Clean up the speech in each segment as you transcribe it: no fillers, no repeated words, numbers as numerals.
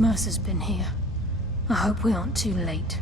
Mercer's been here. I hope we aren't too late.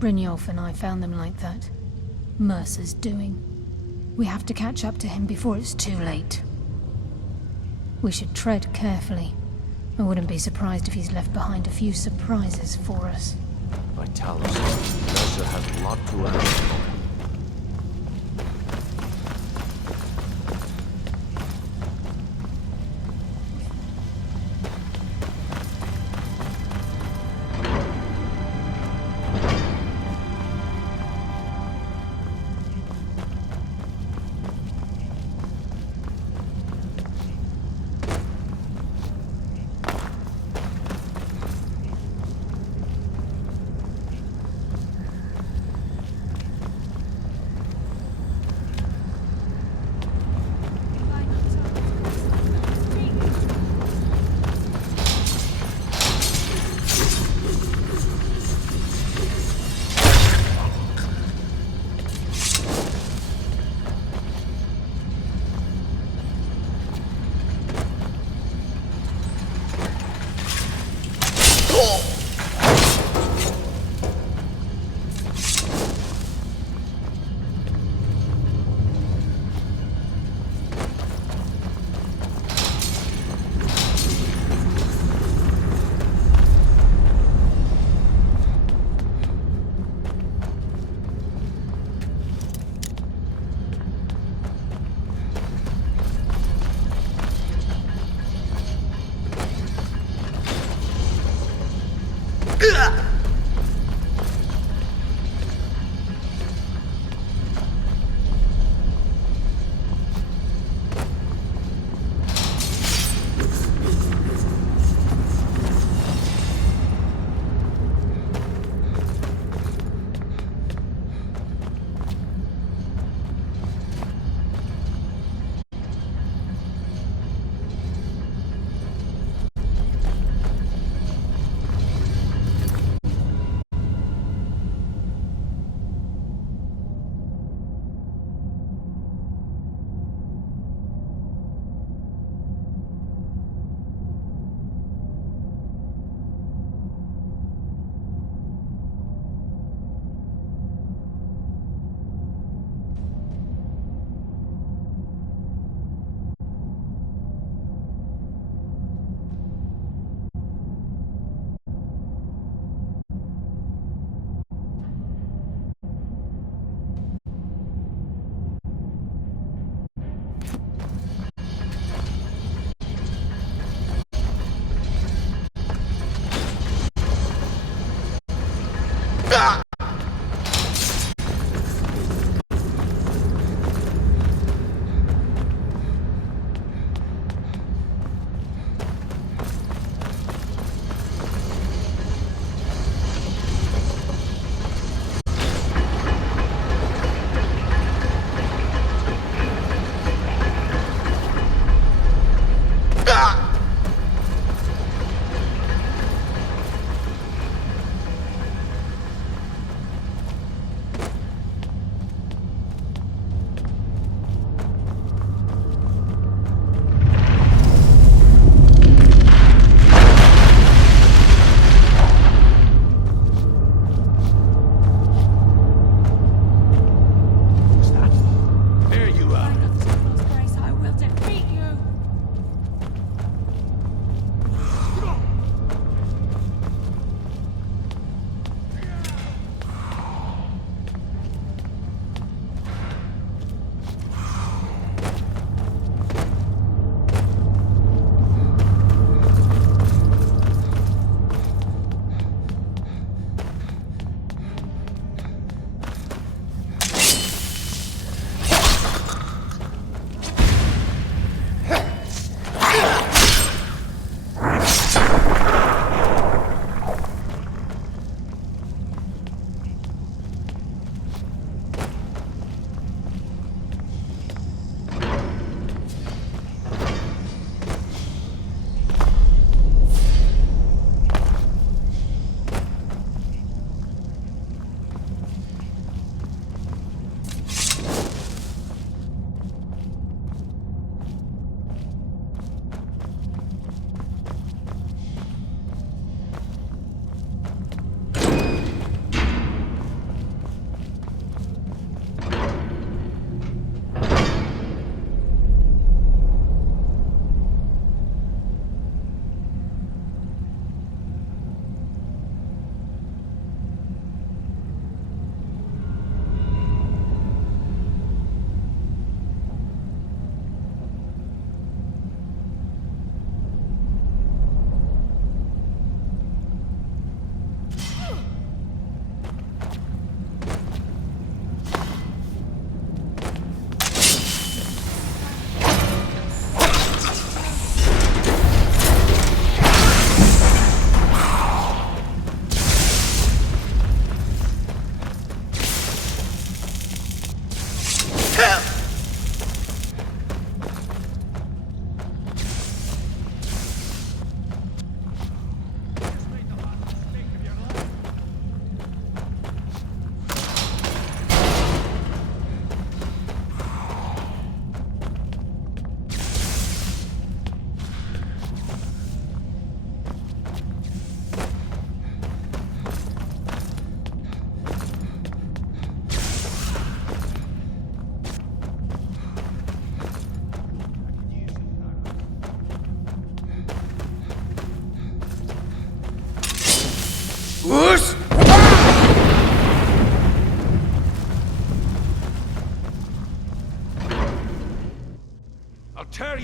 Brynjolf and I found them like that. Mercer's doing. We have to catch up to him before it's too late. We should tread carefully. I wouldn't be surprised if he's left behind a few surprises for us. Vitalis, Mercer has a lot to learn.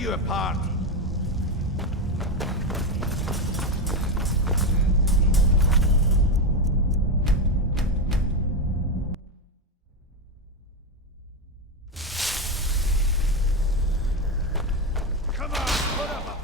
you apart. Come on, put up a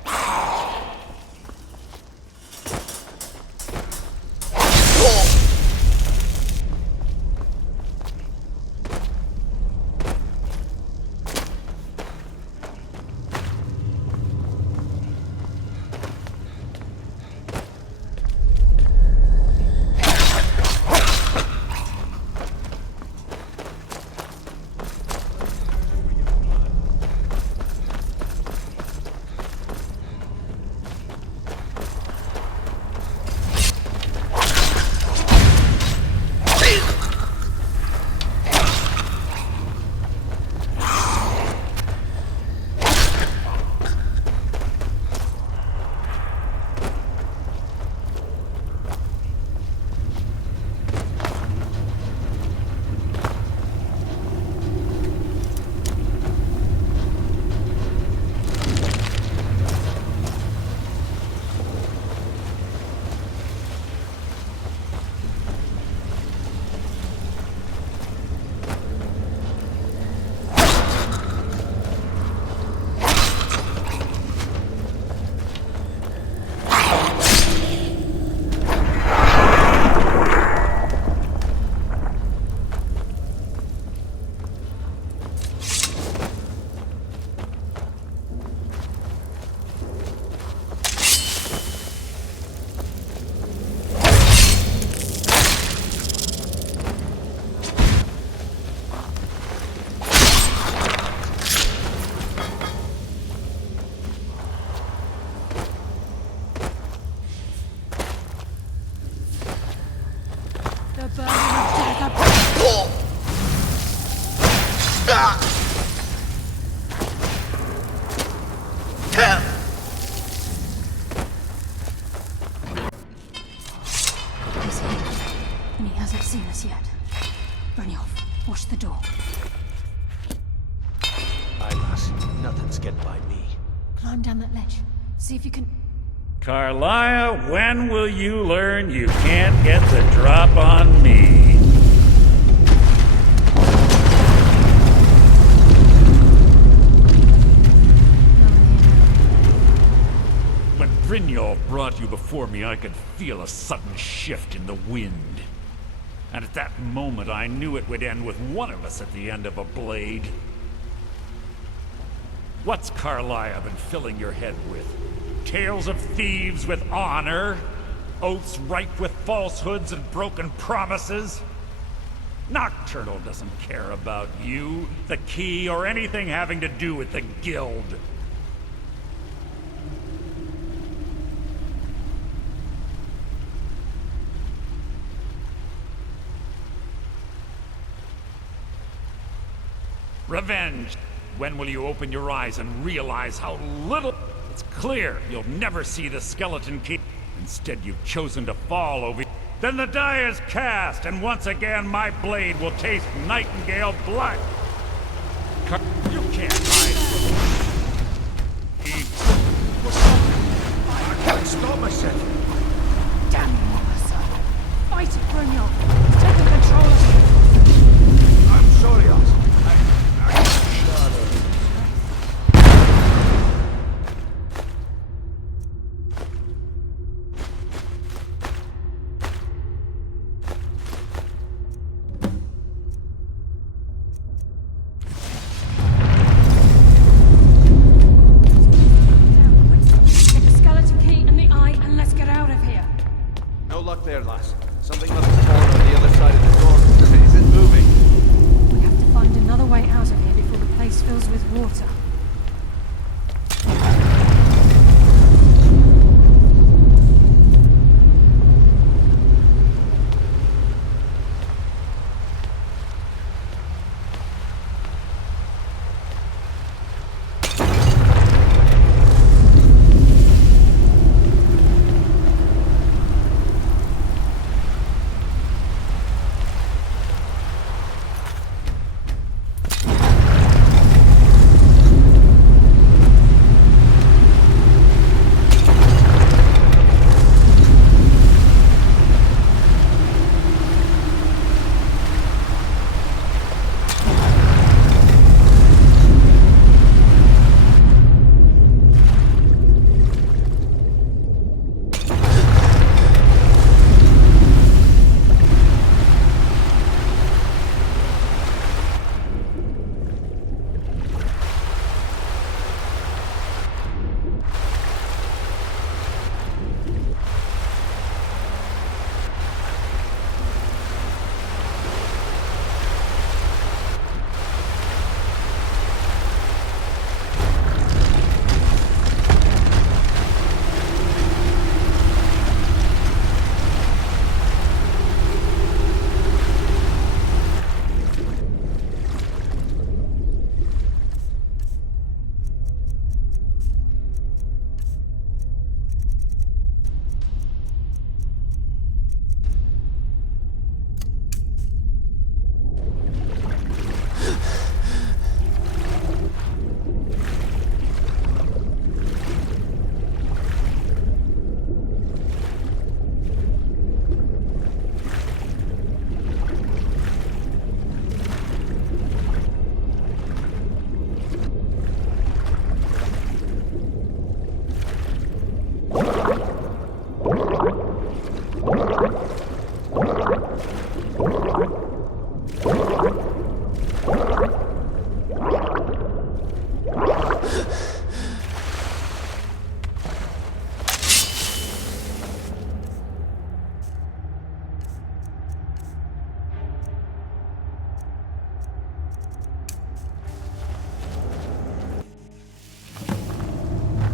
He's here, and he hasn't seen us yet. Brynjolf, watch the door. Aye, lass. Nothing's getting by me. Climb down that ledge. See if you can... Carlia, when will you learn you can't get the drop on me? When Brynjolf brought you before me, I could feel a sudden shift in the wind. And at that moment, I knew it would end with one of us at the end of a blade. What's Carlia been filling your head with? Tales of thieves with honor? Oaths ripe with falsehoods and broken promises? Nocturnal doesn't care about you, the key, or anything having to do with the guild. Revenge. When will you open your eyes and realize how little... It's clear you'll never see the skeleton key. Instead, you've chosen to fall over... Then the die is cast, and once again my blade will taste nightingale blood. You can't hide from me. I can't stop myself. Damn you, Mercer. Fight it, Brynjolf. He's taken control of you. I'm sorry, Oz. No luck there, lass. Something must have fallen on the other side of the door because it isn't moving. We have to find another way out of here before the place fills with water.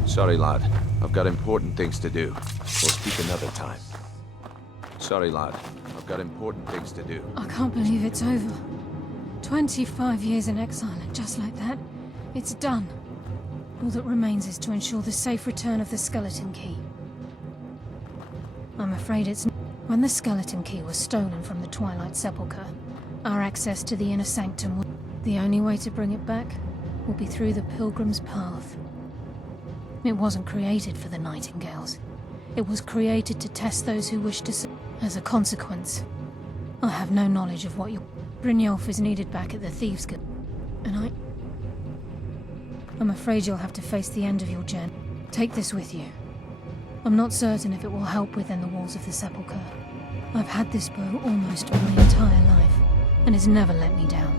Sorry, lad. I've got important things to do. We'll speak another time. Sorry, lad. I've got important things to do. I can't believe it's over. 25 years in exile, and just like that, it's done. All that remains is to ensure the safe return of the skeleton key. I'm afraid it's... When the skeleton key was stolen from the Twilight Sepulchre, our access to the inner sanctum was... The only way to bring it back will be through the Pilgrim's Path. It wasn't created for the Nightingales. It was created to test those who wish to... As a consequence, I have no knowledge of what your... Brynjolf is needed back at the Thieves' Guild, and I'm afraid you'll have to face the end of your journey. Take this with you. I'm not certain if it will help within the walls of the Sepulchre. I've had this bow almost my entire life, and it's never let me down.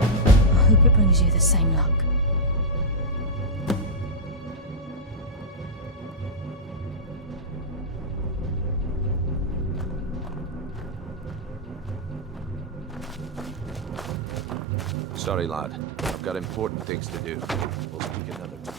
I hope it brings you the same luck. Sorry, lad. I've got important things to do. We'll speak another time.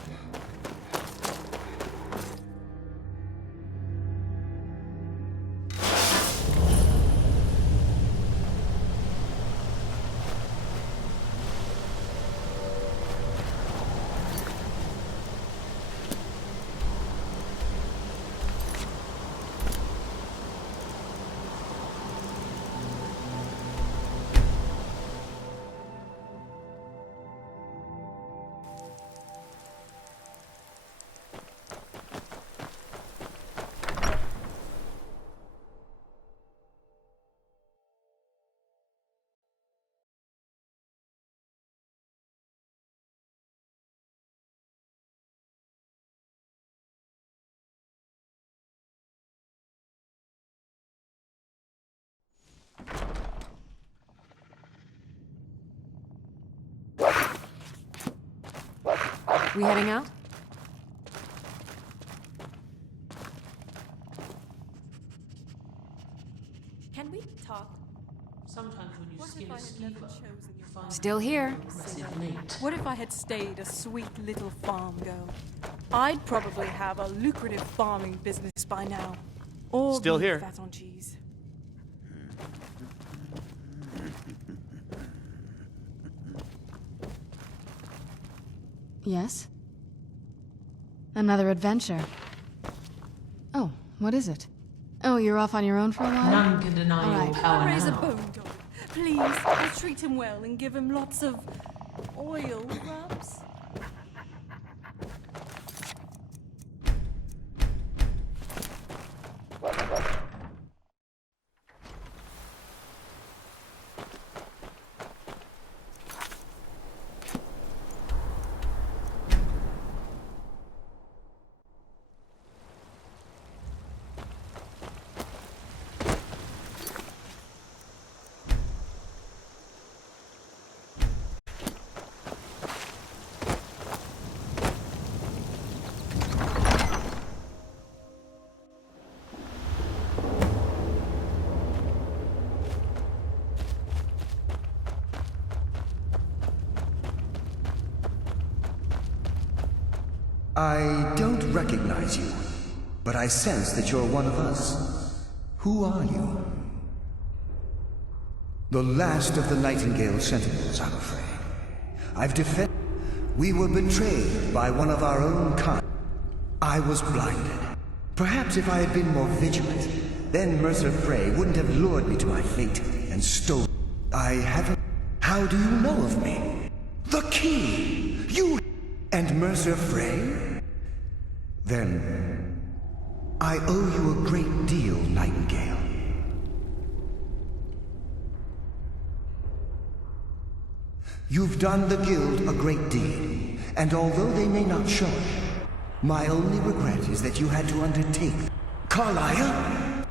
We heading out? Can we talk? Sometimes when you skin a skeever, you find Still here. impressive meat. What if I had stayed a sweet little farm girl? I'd probably have a lucrative farming business by now. Or Still be here. fat on cheese. Yes? Another adventure. Oh, what is it? Oh, you're off on your own for a while? None can deny All your right. power Raise a now. bone dog. Please, I'll treat him well and give him lots of oil rubs. I don't recognize you, but I sense that you're one of us. Who are you? The last of the Nightingale Sentinels, I'm afraid. I've defended... We were betrayed by one of our own kind. I was blinded. Perhaps if I had been more vigilant, then Mercer Frey wouldn't have lured me to my fate and stolen... I haven't... How do you know of me? The key! You... And Mercer Frey? Then... I owe you a great deal, Nightingale. You've done the Guild a great deed, and although they may not show it, my only regret is that you had to undertake... Carlia?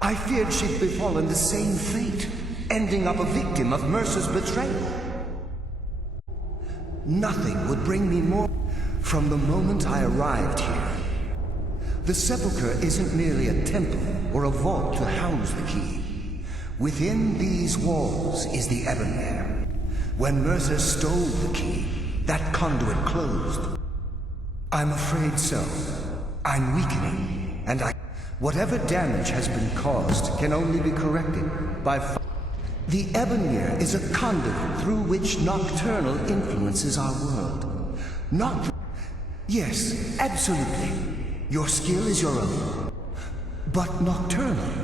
I feared she'd befallen the same fate, ending up a victim of Mercer's betrayal. Nothing would bring me more... From the moment I arrived here, the Sepulchre isn't merely a temple or a vault to house the key. Within these walls is the Ebonmere. When Mercer stole the key, that conduit closed. I'm afraid so. I'm weakening, and whatever damage has been caused can only be corrected by The Ebonir is a conduit through which Nocturnal influences our world. Yes, absolutely. Your skill is your own. But Nocturnal,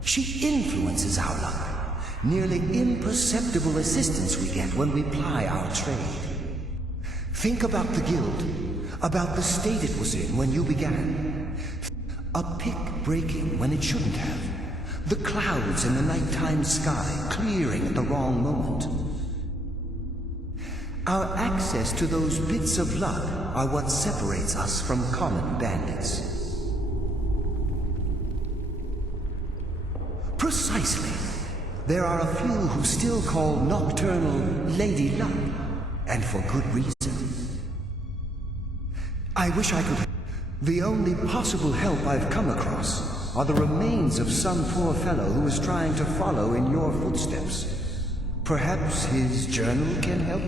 she influences our luck. Nearly imperceptible assistance we get when we ply our trade. Think about the guild, about the state it was in when you began. A pick breaking when it shouldn't have. The clouds in the nighttime sky clearing at the wrong moment. Our access to those bits of luck are what separates us from common bandits. Precisely. There are a few who still call Nocturnal Lady Luck, and for good reason. I wish I could. The only possible help I've come across are the remains of some poor fellow who is trying to follow in your footsteps. Perhaps his journal can help?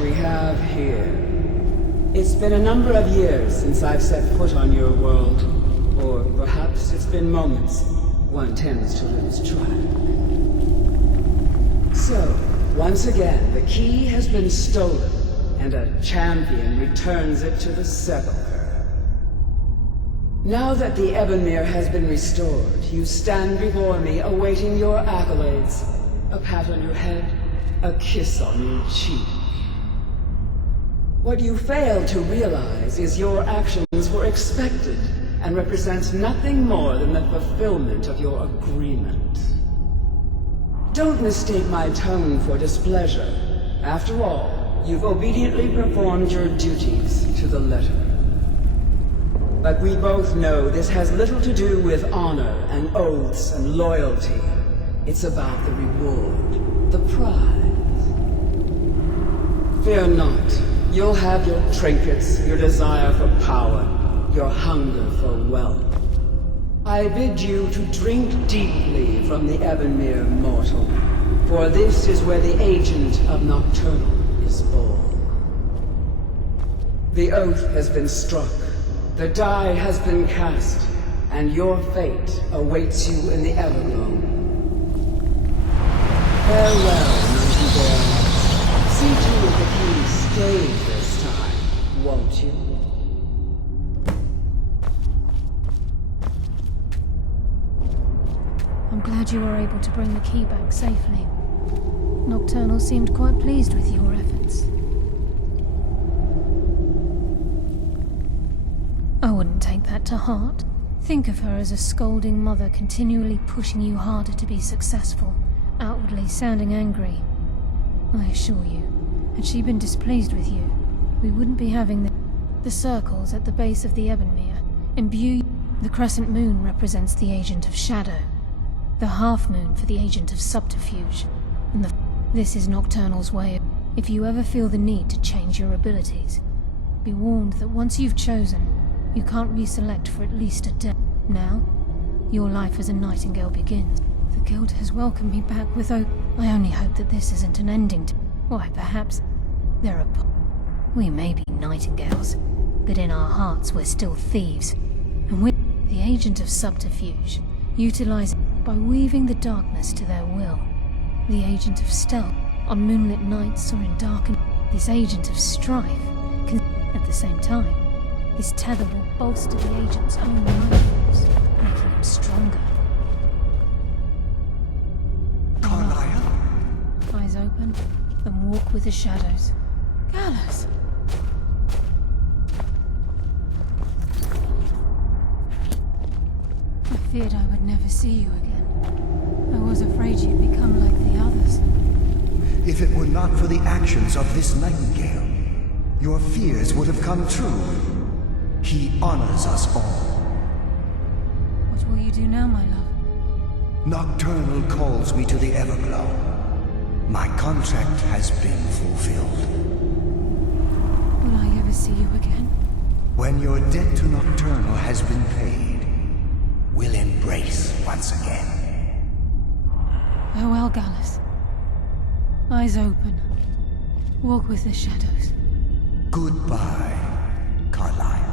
we have here? It's been a number of years since I've set foot on your world. Or perhaps it's been moments. One tends to lose track. So, once again, the key has been stolen, and a champion returns it to the sepulchre. Now that the Ebonmere has been restored, you stand before me awaiting your accolades. A pat on your head, a kiss on your cheek. What you fail to realize is your actions were expected and represent nothing more than the fulfillment of your agreement. Don't mistake my tone for displeasure. After all, you've obediently performed your duties to the letter. But we both know this has little to do with honor and oaths and loyalty. It's about the reward, the prize. Fear not. You'll have your trinkets, your desire for power, your hunger for wealth. I bid you to drink deeply from the Ebonmere mortal, for this is where the agent of Nocturnal is born. The oath has been struck, the die has been cast, and your fate awaits you in the Everglow. Farewell, Nightingale. See to it that you stay this time, won't you? I'm glad you were able to bring the key back safely. Nocturnal seemed quite pleased with your efforts. I wouldn't take that to heart. Think of her as a scolding mother continually pushing you harder to be successful, outwardly sounding angry. I assure you, had she been displeased with you, we wouldn't be having the circles at the base of the Ebonmere imbue. The crescent moon represents the agent of shadow, the half moon for the agent of subterfuge, and this is Nocturnal's way of... If you ever feel the need to change your abilities, be warned that once you've chosen, you can't reselect for at least a day. Now, your life as a Nightingale begins. The Guild has welcomed me back with I only hope that this isn't an ending to... Why, perhaps there are... We may be Nightingales, but in our hearts we're still thieves. And we're the agent of subterfuge, utilizing by weaving the darkness to their will. The agent of stealth, on moonlit nights or in darkened... This agent of strife can, at the same time, this tether will bolster the agent's own life force, making him stronger. Carlisle? Eyes open, then walk with the shadows. Gallus! I feared I would never see you again. I was afraid you'd become like the others. If it were not for the actions of this Nightingale, your fears would have come true. He honors us all. What will you do now, my love? Nocturnal calls me to the Everglow. My contract has been fulfilled. Will I ever see you again? When your debt to Nocturnal has been paid, we'll embrace once again. Farewell, Gallus. Eyes open. Walk with the shadows. Goodbye, Carlisle.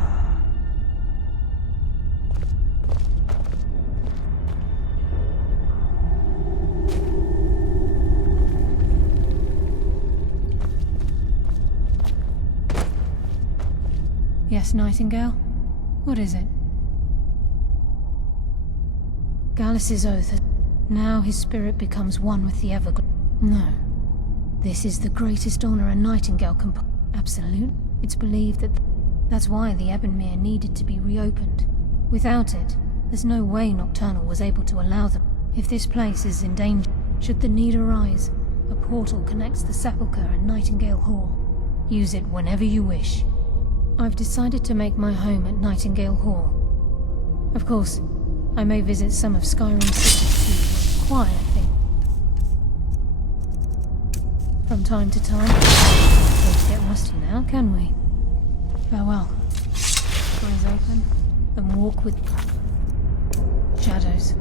Yes, Nightingale? What is it? Gallus's oath has... Now his spirit becomes one with the Everglow. No. This is the greatest honor a Nightingale can... Absolute. It's believed that... That's why the Ebonmere needed to be reopened. Without it, there's no way Nocturnal was able to allow them. If this place is in danger, should the need arise, a portal connects the Sepulchre and Nightingale Hall. Use it whenever you wish. I've decided to make my home at Nightingale Hall. Of course, I may visit some of Skyrim's cities to quiet things. From time to time. Don't get rusty now, can we? Farewell. Eyes open, then walk with shadows.